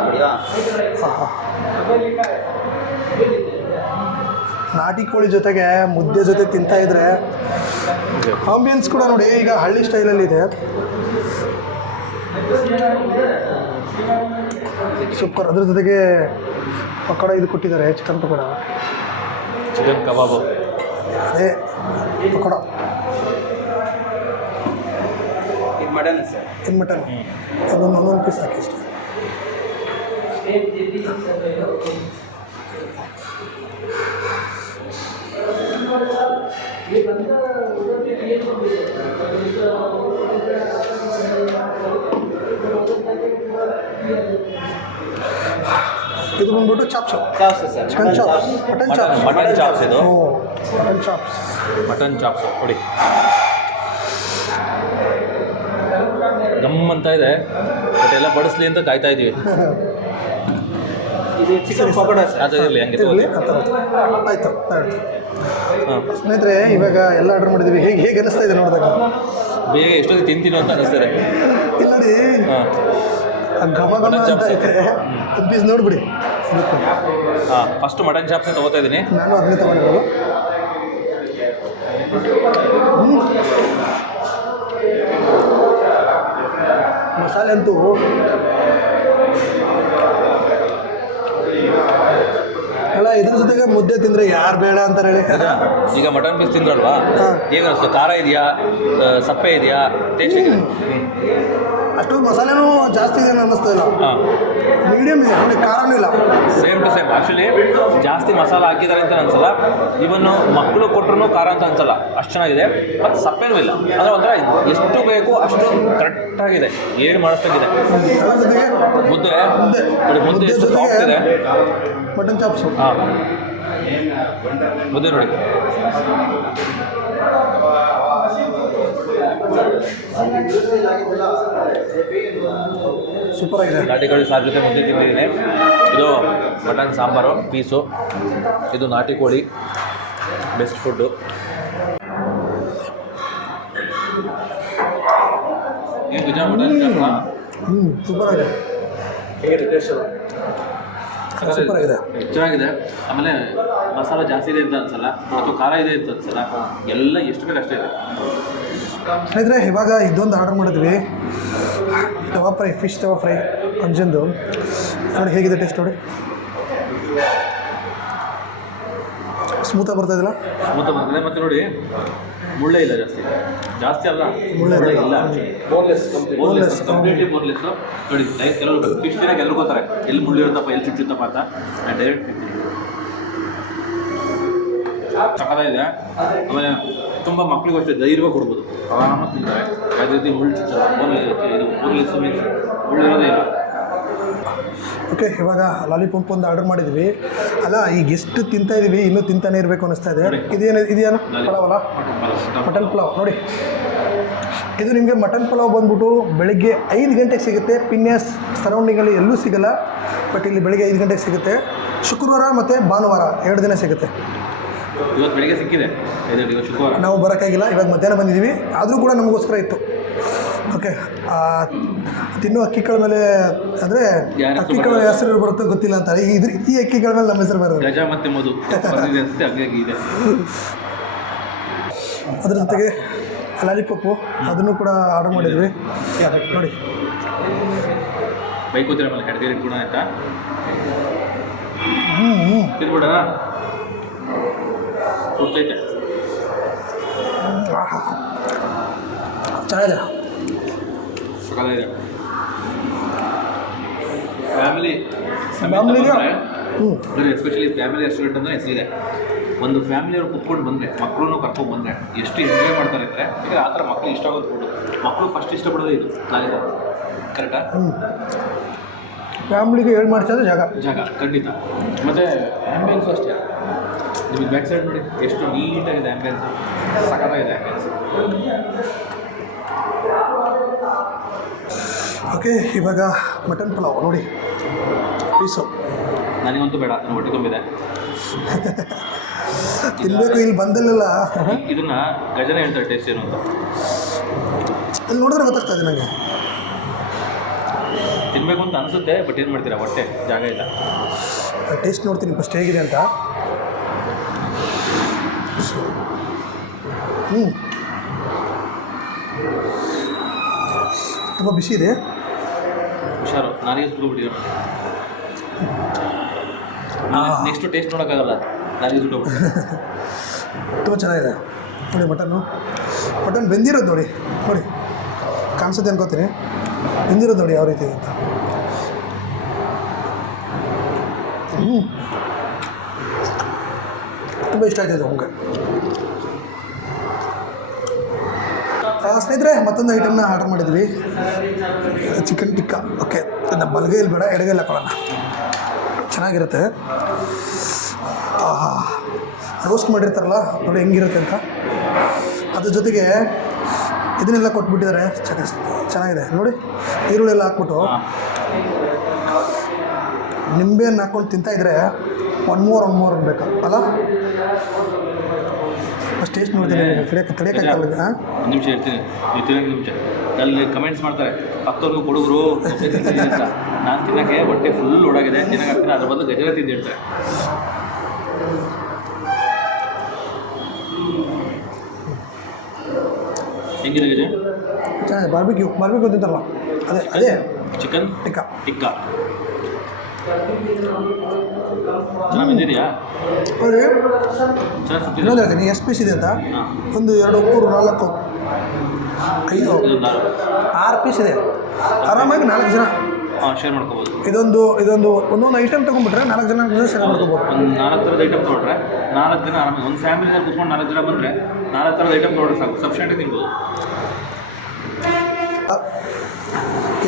ನಾಟಿ ಕೋಳಿ ಜೊತೆಗೆ ಮುದ್ದೆ ಜೊತೆ ತಿಂತಾ ಇದ್ರೆ ಆಂಬಿಯನ್ಸ್ ಕೂಡ ನೋಡಿ ಈಗ ಹಳ್ಳಿ ಸ್ಟೈಲಲ್ಲಿ ಇದೆ. ಸೂಪರ್. ಅದ್ರ ಜೊತೆಗೆ ಪಕೋಡ ಇದು ಕೊಟ್ಟಿದ್ದಾರೆ, ಚಿಕನ್ ಪಕೋಡ, ಚಿಕನ್ ಕಬಾಬು, ಪಕೋಡ, ಇದು ಮಟನ್ ಸರ್. ಇದು ಮಟನ್. ಒಂದೊಂದು ಪೀಸ್ ಹಾಕಿ ಇಷ್ಟ. ಇದು ಬಂದ್ಬಿಟ್ಟು chops sir. Chicken chops, mutton chops. Mutton chops ಇದು. ಮಟನ್ ಚಾಪ್ಸ್, ಮಟನ್ ಚಾಪ್ಸ್ ಕೊಡಿ. ಗಮ್ ಅಂತ ಇದೆ, ಬಟ್ ಎಲ್ಲ ಬಡಿಸ್ಲಿ ಅಂತ ಕಾಯ್ತಾ ಇದೀವಿ. ಇದು ಚಿಕನ್ ಪಕೋಡ ಸರ್. ಅದು ಇರಲಿ, ಹಂಗೆ ಇರಲಿ. ಆಯಿತು. ಸ್ನೇಹಿತರೆ, ಇವಾಗ ಎಲ್ಲ ಆರ್ಡರ್ ಮಾಡಿದ್ದೀವಿ. ಹೇಗೆ ಅನ್ನಿಸ್ತಾ ಇದೆ ನೋಡಿದಾಗ? ಬೇಗ ಎಷ್ಟೊಂದು ತಿಂತೀನೋ ಅಂತ ಅನಿಸ್ತದೆ. ಇಲ್ಲ ನೋಡಿ, ಘಮ ಘಮ ಅಂತ ಐತೆ. ಪೀಸ್ ನೋಡ್ಬಿಡಿ. ಹಾಂ, ಫಸ್ಟು ಮಟನ್ ಚಾಪ್ಸ್ ತೊಗೋತಾ ಇದ್ದೀನಿ ನಾನು. ಅದನ್ನೇ ತೊಗೊಂಡಿರೋದು. ಮಸಾಲೆ ಅಂತೂ ಅಲ್ಲ, ಇದ್ರ ಜೊತೆಗೆ ಮುದ್ದೆ ತಿಂದರೆ ಯಾರು ಬೇಡ ಅಂತಾರೆ ಹೇಳಿ. ಈಗ ಮಟನ್ ಪೀಸ್ ತಿಂದ್ರಲ್ವಾ, ಹೇಗೆ ಅನಿಸ್ತು? ಖಾರ ಇದೆಯಾ, ಸಪ್ಪೆ ಇದೆಯಾ, ಟೇಸ್ಟ್ ಹೇಗಿದೆ? ಅಷ್ಟೊಂದು ಮಸಾಲೆನೂ ಜಾಸ್ತಿ ಇದೆ ಅನ್ನಿಸ್ತಾ ಇಲ್ಲ, ಹಾಂ, ಮೀಡಿಯಮ್ ಇದೆ ನೋಡಿ, ಖಾರನೂ ಇಲ್ಲ. Same to same. ಆ್ಯಕ್ಚುಲಿ ಜಾಸ್ತಿ ಮಸಾಲ ಹಾಕಿದ್ದಾರೆ ಅಂತ ಅನ್ಸಲ್ಲ, ಇವನ್ನು ಮಕ್ಕಳು ಕೊಟ್ಟರು ಖಾರ ಅಂತ ಅನ್ಸಲ್ಲ, ಅಷ್ಟು ಚೆನ್ನಾಗಿದೆ. ಮತ್ತು ಸಪ್ಪೆನೂ ಇಲ್ಲ, ಅಂದರೆ ಒಂಥರ ಎಷ್ಟು ಬೇಕು ಅಷ್ಟು ಕರೆಕ್ಟಾಗಿದೆ, ಏನು ಮಾಡಿಸ್ದಂಗಿದೆ. ಅದ್ರ ಜೊತೆಗೆ ಮುದ್ದೆ ಮುದ್ದೆ ನೋಡಿ, ಮುದ್ದೆ ಎಷ್ಟು ಸಾಫ್ಟ್ ಇದೆ. Mutton chops. ಹಾಂ, ಮುದ್ದೆ ನೋಡಿ, ಸೂಪರ್ ಆಗಿದೆ. ನಾಟಿ ಕೋಳಿ ಸಾರು ಜೊತೆ ಮುದ್ದೆ ತಿಂದಿದ್ದೀನಿ. ಇದು ಮಟನ್ ಸಾಂಬಾರು ಪೀಸು, ಇದು ನಾಟಿ ಕೋಳಿ, ಬೆಸ್ಟ್ ಫುಡ್ಡು. ಏನು ನಿಜ ಮಟನ್ ಸೂಪರ್ ಆಗಿದೆ, ಸೂಪರ್ ಆಗಿದೆ. ಚೆನ್ನಾಗಿದೆ. ಆಮೇಲೆ ಮಸಾಲ ಜಾಸ್ತಿ ಇದೆ ಅಂತ ಅನ್ಸಲ್ಲ, ಅಥವಾ ಖಾರ ಇದೆ ಅಂತ ಅನ್ಸಲ್ಲ, ಎಲ್ಲ ಎಷ್ಟು ಬೇಕು ಅಷ್ಟೇ ಇದೆ. ಸ್ನೇಹಿತರೆ, ಇವಾಗ ಇದೊಂದು ಆರ್ಡರ್ ಮಾಡಿದ್ವಿ, ತವಾ ಫ್ರೈ, ಫಿಶ್ ತವಾ ಫ್ರೈ ಅಂಜಂದು. ನೋಡಿ ಹೇಗಿದೆ ಟೇಸ್ಟ್ ನೋಡಿ, ಸ್ಮೂತಾಗಿ ಬರ್ತಾಯಿಲ್ಲ. ಸ್ಮೂತ್ ಬರ್ತದೆ. ಮತ್ತು ನೋಡಿ, ಮುಳ್ಳೆ ಇಲ್ಲ ಜಾಸ್ತಿ, ಜಾಸ್ತಿ ಅಲ್ಲ, ಮುಳ್ಳೆ ಇಲ್ಲ, ಬೋನ್ಲೆಸ್, ಕಂಪ್ಲೀಟ್ಲಿ ಬೋನ್ಲೆಸ್. ನೋಡಿ, ಕೆಲವರು ಫಿಶ್ ತಿನ್ನಕ್ಕೆ ಎದುರ್ಕೋತಾರೆ, ಎಲ್ಲಿ ಮುಳ್ಳು ಇರುತ್ತಪ್ಪ, ಎಲ್ಲಿ ಚುಚ್ಚುತ್ತಪ್ಪ ಅಂತ. ನಾನು ಡೈರೆಕ್ಟ್ ತಿಂತೀನಿ, ಸಕ್ಕತ್ತಾಗಿದೆ. ಆಮೇಲೆ ತುಂಬ ಮಕ್ಕಳಿಗೂ ಅಷ್ಟೇ ಧೈರ್ಯವಾಗಿ ಕೊಡ್ಬೋದು, ಆರಾಮಾಗಿ ತಿಂತಾರೆ. ಯಾವುದೇ ರೀತಿ ಮುಳ್ಳು ಚುಚ್ಚಲ್ಲ, ಬೋನ್ಲೆಸ್ ಮೀನ್ಸ್ ಮುಳ್ಳು ಇರೋದೇ ಇಲ್ಲ. ಓಕೆ, ಇವಾಗ ಲಾಲಿಪಾಪ್ ಒಂದು ಆರ್ಡರ್ ಮಾಡಿದ್ವಿ. ಅಲ್ಲ, ಈಗ ಎಷ್ಟು ತಿಂತಾ ಇದ್ದೀವಿ, ಇನ್ನೂ ತಿಂತಾನೆ ಇರಬೇಕು ಅನ್ನಿಸ್ತಾ ಇದೆ. ಇದೇನು ಪಲಾವ್ ಅಲ್ಲ, ಮಟನ್ ಪಲಾವ್ ನೋಡಿ. ಇದು ನಿಮಗೆ ಮಟನ್ ಪಲಾವ್ ಬಂದ್ಬಿಟ್ಟು ಬೆಳಗ್ಗೆ 5 ಗಂಟೆಗೆ ಸಿಗುತ್ತೆ. ಪಿನ್ಯಾಸ್ ಸರೌಂಡಿಂಗಲ್ಲಿ ಎಲ್ಲೂ ಸಿಗೋಲ್ಲ, ಬಟ್ ಇಲ್ಲಿ ಬೆಳಗ್ಗೆ 5 ಗಂಟೆಗೆ ಸಿಗುತ್ತೆ. ಶುಕ್ರವಾರ ಮತ್ತು ಭಾನುವಾರ 2 ದಿನ ಸಿಗುತ್ತೆ. ಇವತ್ತು ಬೆಳಿಗ್ಗೆ ಸಿಕ್ಕಿದೆ, ಇದು ಶುಕ್ರವಾರ. ನಾವು ಬರೋಕ್ಕಾಗಿಲ್ಲ, ಇವಾಗ ಮಧ್ಯಾಹ್ನ ಬಂದಿದ್ದೀವಿ, ಆದರೂ ಕೂಡ ನಮಗೋಸ್ಕರ ಇತ್ತು. ಓಕೆ, ತಿನ್ನೋ ಅಕ್ಕಿಗಳ ಮೇಲೆ ಅಂದರೆ ಅಕ್ಕಿಗಳ ಹೆಸರು ಬರುತ್ತೋ ಗೊತ್ತಿಲ್ಲ ಅಂತಾರೆ. ಈ ಅಕ್ಕಿಗಳ ಮೇಲೆ ನಮ್ಮ ಹೆಸರು ಬರೋದು ಗಜ ಮತ್ತು ಮಧು ಬಂದಿದೆ ಅನಿಸುತ್ತೆ, ಹಾಗಾಗಿ ಇದೆ. ಅದ್ರ ಜೊತೆಗೆ ಲಾಲಿಪಾಪು ಅದನ್ನು ಕೂಡ ಆರ್ಡರ್ ಮಾಡಿದ್ವಿ. ನೋಡಿ, ಬೈಕೋತಿರ ಮೇಲೆ ಕಡೆಗೆ ಇಟ್ಬಿಡೋಣ ಆಯ್ತಾ? ತಿನ್ಬಿಡೋಣ, ಗೊತ್ತೈತೆ. ಚೆನ್ನಾಗಿದೆ, ಸಕ್ಕತ್ತಾಗಿದೆ. ಫ್ಯಾಮಿಲಿಗೆ ಎಸ್ಪೆಷಲಿ ಫ್ಯಾಮಿಲಿ ರೆಸ್ಟೋರೆಂಟ್ ಅಂದರೆ ಹೆಸರಿದೆ. ಒಂದು ಫ್ಯಾಮಿಲಿಯವ್ರು ಕುತ್ಕೊಂಡು ಬಂದರೆ, ಮಕ್ಕಳನ್ನು ಕರ್ಕೊಂಡು ಬಂದರೆ ಎಷ್ಟು ಎಂಜಾಯ್ ಮಾಡ್ತಾರೆ ಅಂದರೆ, ಈಗ ಆ ಥರ ಮಕ್ಕಳು ಇಷ್ಟ ಆಗೋದು ಫುಡ್ಡು. ಮಕ್ಕಳು ಫಸ್ಟ್ ಇಷ್ಟಪಡೋದೇ ಇದು ಲಾಲಿಪಾಪ್, ಕರೆಕ್ಟಾ? ಫ್ಯಾಮ್ಲಿಗೆ ಹೇಳಿ ಮಾಡ್ತಾರೆ ಜಾಗ ಖಂಡಿತ. ಮತ್ತು ಆ್ಯಂಬಿಯನ್ಸು ಅಷ್ಟೇ. ನಿಮಗೆ ಬ್ಯಾಕ್ ಸೈಡ್ ನೋಡಿ ಎಷ್ಟು ನೀಟಾಗಿದೆ ಆ್ಯಂಬಿಯನ್ಸ್, ಸಕ್ಕತ್ತಾಗಿದೆ ಆ್ಯಂಬಿಯನ್ಸ್. ಓಕೆ, ಇವಾಗ ಮಟನ್ ಪಲಾವ್ ನೋಡಿ, ಪೀಸು ನನಗಂತೂ ಬೇಡ, ನಾನು ಹೊಟ್ಟೆ ತುಂಬಿದೆ. ತಿನ್ನಬೇಕು, ಇಲ್ಲಿ ಬಂದಲ್ಲ. ಇದನ್ನ ಗಜನ ಹೇಳ್ತಾರೆ ಟೇಸ್ಟ್ ಏನು ಅಂತ. ಇಲ್ಲಿ ನೋಡಿದ್ರೆ ಗೊತ್ತಾಗ್ತಾ ಇದೆ ನನಗೆ, ತಿನ್ನಬೇಕು ಅಂತ ಅನಿಸುತ್ತೆ, ಬಟ್ ಏನು ಮಾಡ್ತೀರಾ, ಹೊಟ್ಟೆ ಜಾಗ ಇಲ್ಲ. ಟೇಸ್ಟ್ ನೋಡ್ತೀನಿ ಫಸ್ಟ್ ಹೇಗಿದೆ ಅಂತ. ತುಂಬ ಬಿಸಿ ಇದೆ, ಹುಷಾರು, ನಾನೇ ಸುಟ್ಟೋಗ್ಬಿಟ್ಟಿರೋ. ನೆಕ್ಸ್ಟ್ ಟೇಸ್ಟ್ ನೋಡೋಕ್ಕಾಗಲ್ಲ, ನಾನೇ ಸುಟ್ಟೋಗ್ಬಿಟ್ಟು. ತುಂಬ ಚೆನ್ನಾಗಿದೆ ನೋಡಿ. ಮಟನ್ ಬೆಂದಿರೋದು ನೋಡಿ, ಕಾಣಿಸುತ್ತೆ ಅನ್ಕೋತೀನಿ. ಬೆಂದಿರೋದು ನೋಡಿ ಯಾವ ರೀತಿ ಇದೆ ಅಂತ. ತುಂಬ ಇಷ್ಟ ಆಯ್ತದೆ ನಮಗೆ. ಸ್ನೇಹಿತರೆ, ಮತ್ತೊಂದು ಐಟಮ್ನ ಆರ್ಡರ್ ಮಾಡಿದ್ವಿ, ಚಿಕನ್ ಟಿಕ್ಕಾ. ಓಕೆ, ಅದನ್ನ ಬಲಗೈಲಿ ಬೇಡ, ಎಡಗೈಲಿ ಹಾಕೊಳ್ಳೋಣ, ಚೆನ್ನಾಗಿರುತ್ತೆ. ರೋಸ್ಟ್ ಮಾಡಿರ್ತಾರಲ್ಲ ನೋಡಿ ಹೆಂಗಿರುತ್ತೆ ಅಂತ. ಅದ್ರ ಜೊತೆಗೆ ಇದನ್ನೆಲ್ಲ ಕೊಟ್ಬಿಟ್ಟಿದ್ದಾರೆ, ಚೆನ್ನಾಗಿದೆ ನೋಡಿ. ಈರುಳ್ಳಿ ಎಲ್ಲ ಹಾಕ್ಬಿಟ್ಟು ನಿಂಬೆಹಣ್ಣು ಹಾಕ್ಕೊಂಡು ತಿಂತಾಯಿದ್ರೆ ಒನ್ ಮೋರ್ ಬೇಕಾ ಅಲ್ಲ? ಫಸ್ಟ್ ಟೇಸ್ಟ್ ನೋಡ್ತೀನಿ, ತಡೆಯೋಕ್ಕಾಗಲ್ಲ. ಒಂದು ನಿಮಿಷ ಹೇಳ್ತೀನಿ, ನೀವು ತಿನ್ನೋಕೆ ನಿಮಿಷ. ಅಲ್ಲಿ ಕಮೆಂಟ್ಸ್ ಮಾಡ್ತಾರೆ, ಪಕ್ಕದವ್ರಿಗೂ ಕೊಡುಗರು ಅಂತ. ನಾನು ತಿನ್ನೋಕ್ಕೆ ಹೊಟ್ಟೆ ಫುಲ್ ಓಡಾಗಿದೆ, ತಿನ್ನೋಕೆ ಆಗ್ತೀನಿ, ಅದ್ರ ಬದಲು ಗಜರ ತಿಂದು ಹೇಳ್ತಾರೆ. ಹೆಂಗಿದೆ ಗಜ? ಚೆನ್ನಾಗಿದೆ. ಬಾರ್ಬಿಕ್ಯೂ ತಿಂತಾರಲ್ಲ ಅದೇ ಚಿಕನ್ ಟಿಕ್ಕಾ. ಟಿಕ್ಕಾ ಚೆನ್ನಾಗಿದೆಯಾ? ನೋಡಿ ಚೆನ್ನಾಗಿ ಸುತ್ತಿದೆ. ಇನ್ನೊಂದು ಹೇಳ್ತೀನಿ ಎಷ್ಟು ಪೀಸ್ ಇದೆ ಅಂತ. 1 2 3 4 5 6 ಪೀಸ್ ಇದೆ. ಆರಾಮಾಗಿ 4 ಜನ ಶೇರ್ ಮಾಡ್ಕೋಬೋದು. ಒಂದೊಂದು ಐಟಮ್ ತೊಗೊಂಡ್ಬಿಟ್ರೆ 4 ಜನ ಶೇರ್ ಮಾಡ್ಕೋಬೋದು. ಒಂದು 4 ಥರದ ಐಟಮ್ ತೊಗೊಂಡ್ರೆ 4 ಜನ ಆರಾಮಾಗಿ ಒಂದು ಫ್ಯಾಮಿಲಿನಲ್ಲಿ ಕೂತ್ಕೊಂಡು 4 ಜನ ಬಂದರೆ 4 ಥರದ ಐಟಮ್ ತೊಗೊಂಡ್ರೆ ಸಾಕು, ಸಫಿಷಿಯೆಂಟಾಗಿ ತಿನ್ಬೋದು.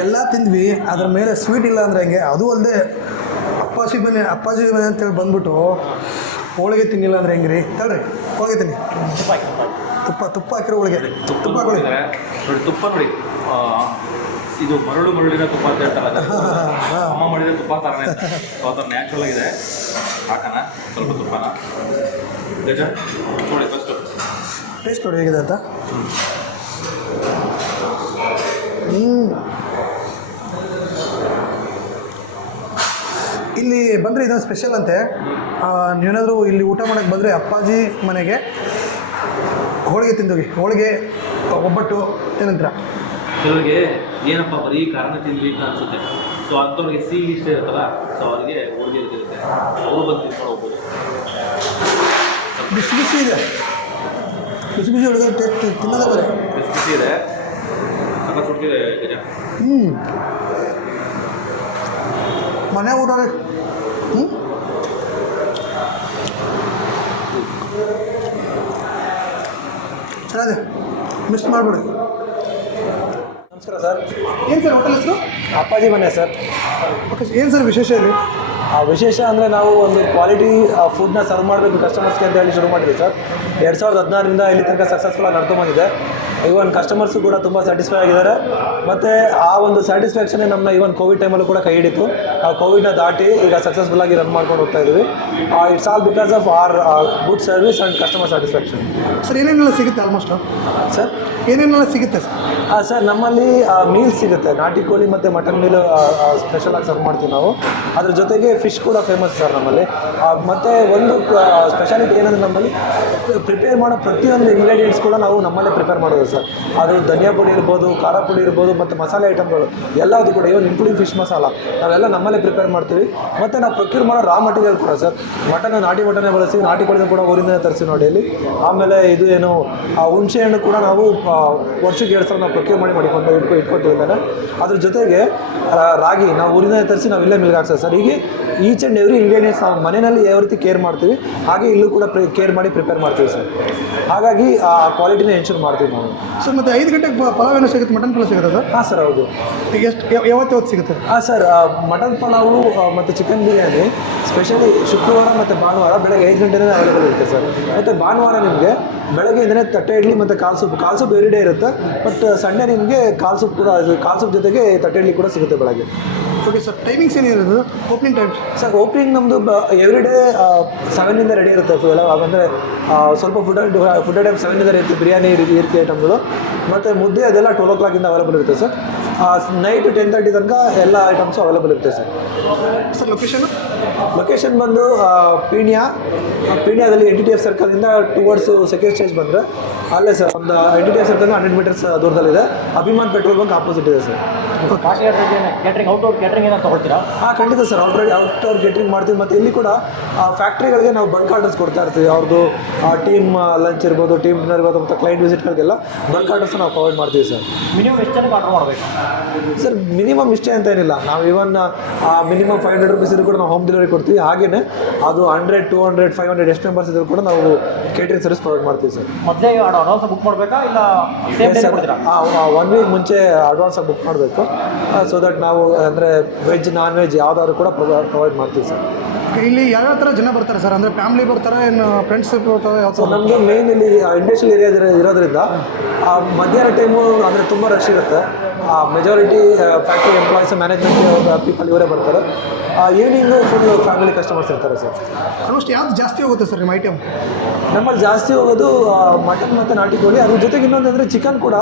ಎಲ್ಲ ತಿಂದ್ವಿ, ಅದ್ರ ಮೇಲೆ ಸ್ವೀಟ್ ಇಲ್ಲ ಅಂದರೆ ಹೆಂಗೆ? ಅದು ಅಲ್ಲದೆ ಅಪ್ಪಾಜಿ ಮನೆ ಅಂತೇಳಿ ಬಂದ್ಬಿಟ್ಟು ಹೋಳಿಗೆ ತಿನ್ನಿಲ್ಲ ಅಂದರೆ ಹೆಂಗೆ ರೀ? ತಳ್ರಿ ಹೋಳಿಗೆ ತಿನ್ನಿ. ತುಪ್ಪ ಹಾಕಿರೋ ಹೋಳಿಗೆ. ತುಪ್ಪ ಹಾಕೊಳ್ಳಿ. ನೋಡಿ ತುಪ್ಪ ನೋಡಿ, ಇದು ಮರಳಿನ ತುಪ್ಪ ಅಂತ ಹೇಳ್ತಾರಲ್ಲ, ಅಮ್ಮ ಮಾಡಿದ ತುಪ್ಪ ಥರನೇ ಆ ಥರ ನ್ಯಾಚುರಲ್ ಆಗಿದೆ. ಹಾಕೋಣ ಸ್ವಲ್ಪ ತುಪ್ಪನ. ಗಜ ನೋಡಿ ಫಸ್ಟು ಟೇಸ್ಟ್ ನೋಡಿ ಹೇಗಿದೆ ಅಂತ. ಇಲ್ಲಿ ಬಂದರೆ ಇದೊಂದು ಸ್ಪೆಷಲ್ ಅಂತೆ. ನೀವೇನಾದರೂ ಇಲ್ಲಿ ಊಟ ಮಾಡೋಕ್ಕೆ ಬಂದರೆ ಅಪ್ಪಾಜಿ ಮನೆಗೆ ಹೋಳಿಗೆ ತಿಂದೋಗಿ. ಹೋಳಿಗೆ, ಒಬ್ಬಟ್ಟು ಏನಂತೀರ? ಕೆಲವರಿಗೆ ಏನಪ್ಪ ಬರೀ ಕಾರಣ ತಿನ್ನಲಿ ಅಂತ ಅನಿಸುತ್ತೆ. ಸೊ ಅಂಥವ್ರಿಗೆ ಸಿಹಿ ಇಷ್ಟ ಇರುತ್ತಲ್ಲ, ಸೊ ಅವರಿಗೆ ಹೋಳಿಗೆ ಇರುತ್ತೆ, ಅವರು ಬಂದು ತಿನ್ಕೊಂಡು ಹೋಗ್ಬೋದು. ಬಿಸಿ ಇದೆ. ಬಿಸಿ ಹೋಳಿಗೆ ತಿನ್ನೋದೇ ಬರೀ ಬಿಸಿ ಇದೆ, ಸಕ್ಕ ಸುಟ್ಟಿದೆ ಗಜ. ಮನೆ ಊಟ ರೀ. ಚೆನ್ನಾಗಿದೆ, ಮಿಸ್ ಮಾಡಿಬಿಡಿ. ನಮಸ್ಕಾರ ಸರ್. ಏನು ಸರ್ ಹೋಟೆಲ್ ಹೆಸರು? ಅಪ್ಪಾಜಿ ಮನೆ ಸರ್. ಓಕೆ, ಏನು ಸರ್ ವಿಶೇಷ ಇಲ್ಲಿ? ವಿಶೇಷ ಅಂದರೆ ನಾವು ಒಂದು ಕ್ವಾಲಿಟಿ ಫುಡ್ನ ಸರ್ವ್ ಮಾಡಬೇಕು ಕಸ್ಟಮರ್ಸ್ಗೆ ಅಂತ ಹೇಳಿ ಶುರು ಮಾಡಿದ್ವಿ ಸರ್. 2016ರಿಂದ ಇಲ್ಲಿ ತನಕ ಸಕ್ಸಸ್ಫುಲ್ಲಾಗಿ ನಡ್ಕೊಂಬಂದಿದೆ. ಇವನ್ ಕಸ್ಟಮರ್ಸು ಕೂಡ ತುಂಬ ಸ್ಯಾಟಿಸ್ಫೈ ಆಗಿದ್ದಾರೆ. ಮತ್ತು ಆ ಒಂದು ಸ್ಯಾಟಿಸ್ಫ್ಯಾಕ್ಷನ್ನೇ ನಮ್ಮನ್ನ ಇವನ್ ಕೋವಿಡ್ ಟೈಮಲ್ಲೂ ಕೂಡ ಕೈ ಹಿಡಿತು. ಆ ಕೋವಿಡ್ನ ದಾಟಿ ಈಗ ಸಕ್ಸಸ್ಫುಲ್ಲಾಗಿ ರನ್ ಮಾಡ್ಕೊಂಡು ಹೋಗ್ತಾ ಇದ್ದೀವಿ. It's all because of are good service and customer satisfaction. Sir ಏನೇನೆಲ್ಲ ಸಿಗುತ್ತೆ ಆಲ್ಮೋಸ್ಟ್? ಸರ್ ಏನೇನೆಲ್ಲ ಸಿಗುತ್ತೆ ಸರ್? ಸರ್ ನಮ್ಮಲ್ಲಿ ಮೀಲ್ಸ್ ಸಿಗುತ್ತೆ. ನಾಟಿ ಕೋಳಿ ಮತ್ತು ಮಟನ್ ಮೀಲ್ ಸ್ಪೆಷಲಾಗಿ ಸರ್ವ್ ಮಾಡ್ತೀವಿ ನಾವು. ಅದ್ರ ಜೊತೆಗೆ ಫಿಶ್ ಕೂಡ ಫೇಮಸ್ ಸರ್ ನಮ್ಮಲ್ಲಿ. ಮತ್ತು ಒಂದು ಸ್ಪೆಷಾಲಿಟಿ ಏನಂದರೆ ನಮ್ಮಲ್ಲಿ ಪ್ರಿಪೇರ್ ಮಾಡೋ ಪ್ರತಿಯೊಂದು ಇಂಗ್ರೀಡಿಯೆಂಟ್ಸ್ ಕೂಡ ನಾವು ನಮ್ಮಲ್ಲೇ ಪ್ರಿಪೇರ್ ಮಾಡೋದು ಸರ್. ಅದು ಧನಿಯಾ ಪುಡಿ ಇರ್ಬೋದು, ಖಾರ ಪುಡಿ ಇರ್ಬೋದು, ಮತ್ತು ಮಸಾಲೆ ಐಟಮ್ಗಳು ಎಲ್ಲದು ಕೂಡ, ಇವನ್ ಇನ್ಕ್ಲೂಡಿಂಗ್ ಫಿಶ್ ಮಸಾಲ ನಾವೆಲ್ಲ ನಮ್ಮಲ್ಲೇ ಪ್ರಿಪೇರ್ ಮಾಡ್ತೀವಿ. ಮತ್ತು ನಾವು ಪ್ರೊಕ್ಯೂರ್ ಮಾಡೋ ರಾ ಮಟೀರಿಯಲ್ ಕೂಡ ಸರ್, ಮಟನ್ ನಾಟಿ ಮಟನ್ನೇ ಬಳಸಿ, ನಾಟಿ ಕೋಳಿನ ಕೂಡ ಊರಿಂದ ತರಿಸಿ ನೋಡಿ ಅಲ್ಲಿ. ಆಮೇಲೆ ಇದು ಏನು ಹುಣಸೆ ಹಣ್ಣು ಕೂಡ ನಾವು ವರ್ಷಕ್ಕೆ 2 ಸಲ ನಾವು ಪ್ರೊಕ್ಯೂರ್ ಮಾಡಿಕೊಂಡು ಇಟ್ಕೊತೀವಿ. ಅದ್ರ ಜೊತೆಗೆ ರಾಗಿ ನಾವು ಊರಿಂದ ತರಿಸಿ ನಾವು ಇಲ್ಲೇ ಮಿಲ್ಗೆ ಹಾಕ್ಸೋದು ಸರ್. ಹೀಗೆ ಈಚ್ ಆ್ಯಂಡ್ ಎವ್ರಿ ಇಂಗ್ರೀಡಿಯೆಂಟ್ಸ್ ನಾವು ಮನೆಯಲ್ಲಿ ಯಾವ ರೀತಿ ಕೇರ್ ಮಾಡ್ತೀವಿ ಹಾಗೆ ಇಲ್ಲೂ ಕೂಡ ಕೇರ್ ಮಾಡಿ ಪ್ರಿಪೇರ್ ಮಾಡ್ತೀವಿ ಸರ್. ಹಾಗಾಗಿ ಆ ಕ್ವಾಲಿಟಿನ ಎನ್ಶೂರ್ ಮಾಡ್ತೀವಿ ನಾವು ಸರ್. ಮತ್ತು 5 ಗಂಟೆಗೆ ಪಲಾವ್ ಏನೋ ಸಿಗುತ್ತೆ, ಮಟನ್ ಪಲಾವ್ ಸಿಗುತ್ತೆ ಸರ್? ಹಾಂ ಸರ್, ಹೌದು. ಈಗ ಯಾವತ್ತು ಸಿಗುತ್ತೆ? ಹಾಂ ಸರ್, ಮಟನ್ ಪಲಾವು ಮತ್ತು ಚಿಕನ್ ಬಿರಿಯಾನಿ ಸ್ಪೆಷಲಿ ಶುಕ್ರವಾರ ಮತ್ತು ಭಾನುವಾರ ಬೆಳಗ್ಗೆ 5 ಗಂಟೆನೇ ಅವೈಲೇಬಲ್ ಇರುತ್ತೆ ಸರ್. ಮತ್ತು ಭಾನುವಾರ ನಿಮಗೆ ಬೆಳಗ್ಗೆಯಿಂದನೇ ತಟ್ಟೆ ಇಡ್ಲಿ ಮತ್ತು ಕಾಲು ಸೂಪ್ ಎವ್ರಿ ಡೇ ಇರುತ್ತೆ. ಬಟ್ ಸಂಡೇ ನಿಮಗೆ ಕಾಲು ಸೂಪ್ ಜೊತೆಗೆ ತಟ್ಟೆ ಇಡ್ಲಿ ಕೂಡ ಸಿಗುತ್ತೆ ಬೆಳಗ್ಗೆ. Okay sir. ಟೈಮಿಂಗ್ಸ್ ಏನಿರೋದು? ಓಪನಿಂಗ್ ಟೈಮ್ಸ್ ಸರ್ ಓಪನಿಂಗ್ ನಮ್ಮದು ಎವ್ರಿ ಡೇ 7ಇಂದ ರೆಡಿ ಇರುತ್ತೆ. ಅಂದರೆ ಸ್ವಲ್ಪ ಫುಡ್ ಐಟಮ್ 7ಇಂದ ಇರುತ್ತೆ, ಬಿರಿಯಾನಿ ಈ ರೀತಿ ಐಟಮ್ಗಳು. ಮತ್ತು ಮುದ್ದೆ ಅದೆಲ್ಲ 12 o'clock ಅವೈಲೇಬಲ್ ಇರುತ್ತೆ ಸರ್. ನೈಟ್ 10:30 ತನಕ ಎಲ್ಲ ಐಟಮ್ಸು ಅವೈಲೇಬಲ್ ಇರುತ್ತೆ ಸರ್. ಸರ್ ಲೊಕೇಶನ್ ಬಂದು ಪೀಣ್ಯದಲ್ಲಿ NTTF ಸರ್ಕಲಿಂದ ಟುವರ್ಡ್ಸು ಸೆಕೆಂಡ್ ಸ್ಟೇಜ್ ಬಂದರೆ ಅಲ್ಲೇ ಸರ್. ಒಂದು NTTF ಸರ್ಕಲ್ 100 meters ದೂರದಲ್ಲಿದೆ. ಅಭಿಮಾನ್ ಪೆಟ್ರೋಲ್ ಬಂಕ್ ಆಪೋಸಿಟ್ ಇದೆ ಸರ್. ಔಟ್ಡೋರ್ ಕ್ಯಾಟ್ರಿಂಗ್ ಏನಾದ್ರು ತೊಗೊಳ್ತೀರಾ? ಹಾಂ, ಖಂಡಿತ ಸರ್. ಆಲ್ರೆಡಿ ಔಟ್ಡೋರ್ ಕ್ಯಾಟ್ರಿಂಗ್ ಮಾಡ್ತೀವಿ. ಮತ್ತು ಇಲ್ಲಿ ಕೂಡ ಫ್ಯಾಕ್ಟ್ರಿಗಳಿಗೆ ನಾವು ಬಲ್ಕ್ ಆರ್ಡರ್ಸ್ ಕೊಡ್ತಾ ಇರ್ತೀವಿ. ಅವ್ರದ್ದು ಟೀಮ್ ಲಂಚ್ ಇರ್ಬೋದು, ಟೀಮ್ ಡಿನ್ನರ್ ಇರ್ಬೋದು, ಮತ್ತು ಕ್ಲೈಂಟ್ ವಿಸಿಟ್ಗಳಿಗೆಲ್ಲ ಬಲ್ಕ್ ಆರ್ಡರ್ಸ್ ನಾವು ಪ್ರೊವೈಡ್ ಮಾಡ್ತೀವಿ ಸರ್. ಮಿನಿಮಮ್ ಎಷ್ಟು ಜನಕ್ಕೆ ಆರ್ಡರ್ ಮಾಡಬೇಕು ಸರ್? ಮಿನಿಮಮ್ ಇಷ್ಟೇ ಅಂತ ಏನಿಲ್ಲ. ನಾವು ಇವನ್ ಮಿನಿಮಮ್ 500 rupees ಇದ್ರೂ ಕೂಡ ನಾವು ಹೋಮ್ ಡೆಲಿವರಿ ಕೊಡ್ತೀವಿ. ಹಾಗೆಯೇ ಅದು 100, 200, 500 ಎಷ್ಟು ಮೆಂಬರ್ಸ್ ಇದ್ರೂ ಕೂಡ ನಾವು ಕೇಟರಿಂಗ್ ಸರ್ವಿಸ್ ಪ್ರೊವೈಡ್ ಮಾಡ್ತೀವಿ ಸರ್. ಮೊದಲೇ ಅಡ್ವಾನ್ಸ್ ಬುಕ್ ಮಾಡಬೇಕಾ ಇಲ್ಲ ಸೇಮ್ ಡೇ ಕೊಡ್ತೀರಾ? 1 week ಮುಂಚೆ ಅಡ್ವಾನ್ಸಾಗಿ ಬುಕ್ ಮಾಡಬೇಕು. ಸೊ ದಟ್ ನಾವು ಅಂದರೆ ವೆಜ್ ನಾನ್ ವೆಜ್ ಯಾವ್ದಾದ್ರು ಕೂಡ ಪ್ರೊವೈಡ್ ಮಾಡ್ತೀವಿ ಸರ್. ಇಲ್ಲಿ ಯಾವ್ಯಾವ ಥರ ಜನ ಬರ್ತಾರೆ ಸರ್? ಅಂದರೆ ಫ್ಯಾಮಿಲಿ ಬರ್ತಾರೆ, ಏನು ಫ್ರೆಂಡ್ಸ್ ಬರ್ತಾರೆ? ಸೊ ನಮಗೆ ಮೇನ್ ಇಲ್ಲಿ ಇಂಡಸ್ಟ್ರಿಯಲ್ ಏರಿಯಾ ಇರೋದ್ರಿಂದ ಮಧ್ಯಾಹ್ನ ಟೈಮು ಅಂದರೆ ತುಂಬ ರಶ್ ಇರುತ್ತೆ. Majority factory employees, management people ಇವರೇ ಬರ್ತಾರೆ. ಈವ್ನಿಂಗು ಫುಲ್ ಫ್ಯಾಮಿಲಿ ಕಸ್ಟಮರ್ಸ್ ಇರ್ತಾರೆ ಸರ್. ಆಲ್ಮೋಸ್ಟ್ ಯಾವ್ದು ಜಾಸ್ತಿ ಹೋಗುತ್ತೆ ಸರ್ ನಿಮ್ಮ ಐಟಮ್? ನಮ್ಮಲ್ಲಿ ಜಾಸ್ತಿ ಹೋಗೋದು ಮಟನ್ ಮತ್ತು ನಾಟಿ ಕೋಳಿ. ಅದ್ರ ಜೊತೆಗೆ ಇನ್ನೊಂದು ಅಂದರೆ ಚಿಕನ್ ಕೂಡ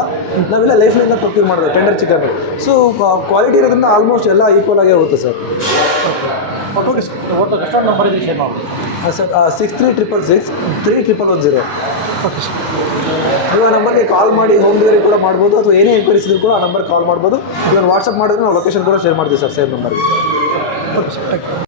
ನಾವೆಲ್ಲ ಲೈಫ್ಲಿಂದ ಪ್ರೊಕ್ಯೂರ್ ಮಾಡೋದು, ಟೆಂಡರ್ ಚಿಕನ್. ಸೊ ಕ್ವಾಲಿಟಿ ಇರೋದ್ರಿಂದ ಆಲ್ಮೋಸ್ಟ್ ಎಲ್ಲ ಈಕ್ವಲ್ ಆಗೇ ಹೋಗುತ್ತೆ ಸರ್. Okay sir. ಒಟ್ಟು ರೆಸ್ಟಾರೆಂಟ್ ನಂಬರ್ ಇದ್ರೆ ಶೇರ್ ಮಾಡಿ ಸರ್. 6366 3110. Okay sir. ನೀವು ಆ ನಂಬರ್ಗೆ ಕಾಲ್ ಮಾಡಿ ಹೋಮ್ ಡೆಲಿವರಿ ಕೂಡ ಮಾಡ್ಬೋದು, ಅಥವಾ ಏನೇ ಎಂಕ್ವೈರೀಸ್ ಇದ್ರೂ ಕೂಡ ಆ ನಂಬರ್ ಕಾಲ್ ಮಾಡ್ಬೋದು. ಇವಾಗ ವಾಟ್ಸಪ್ ಮಾಡಿದ್ರೆ ನಾವು ಲೊಕೇಶನ್ ಕೂಡ ಶೇರ್ ಮಾಡ್ತೀವಿ ಸರ್, ಸೇಮ್ ನಂಬರ್ಗೆ. Okay sir, thank you.